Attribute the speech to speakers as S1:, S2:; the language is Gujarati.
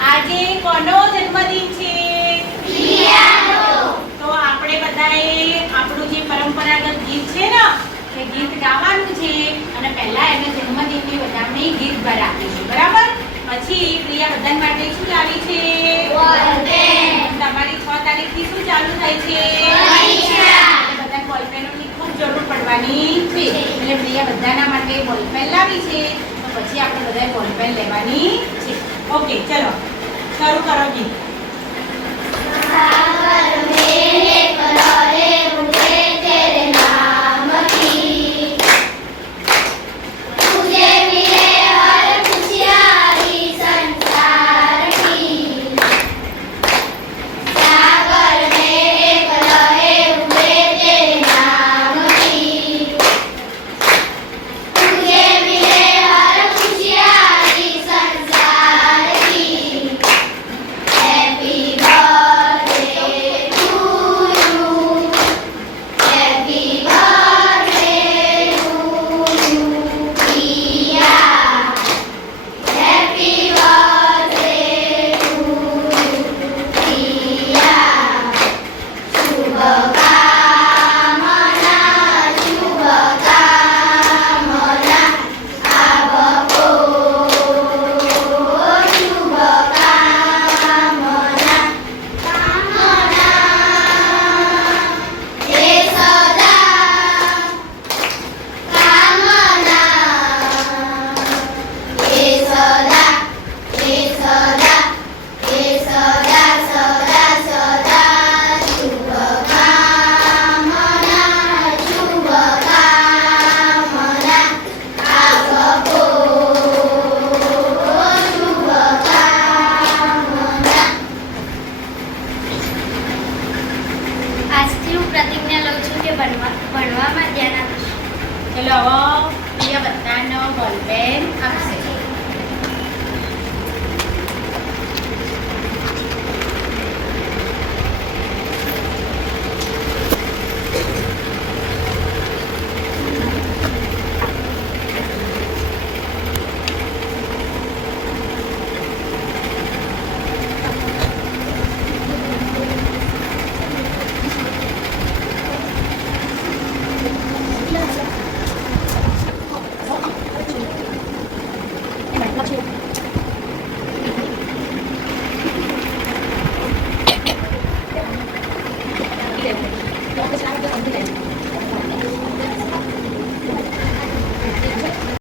S1: આજે કોનો જન્મદિન છે? તો આપણે બધાએ આપણું જે પરંપરાગત ગીત છે ને એ ગીત ગાવાનું છે. અને પહેલા એને જન્મદિનની વધામણી ગીત પર આપીશું. બરાબર? પછી પ્રિયા બધા માટે શું ચાલી છે? તમારી છ તારીખથી શું ચાલુ થાય છે? બધા બધા બોલપેનોની ખૂબ જરૂર પડવાની છે. એટલે પ્રિયા બધાના માટે બોલપેન લાવી છે. તો પછી આપણે બધાએ બોલપેન લેવાની છે. ઓકે ચલો. શરૂ કરો ગીત Hello, Pia Batnano, Golben, Abs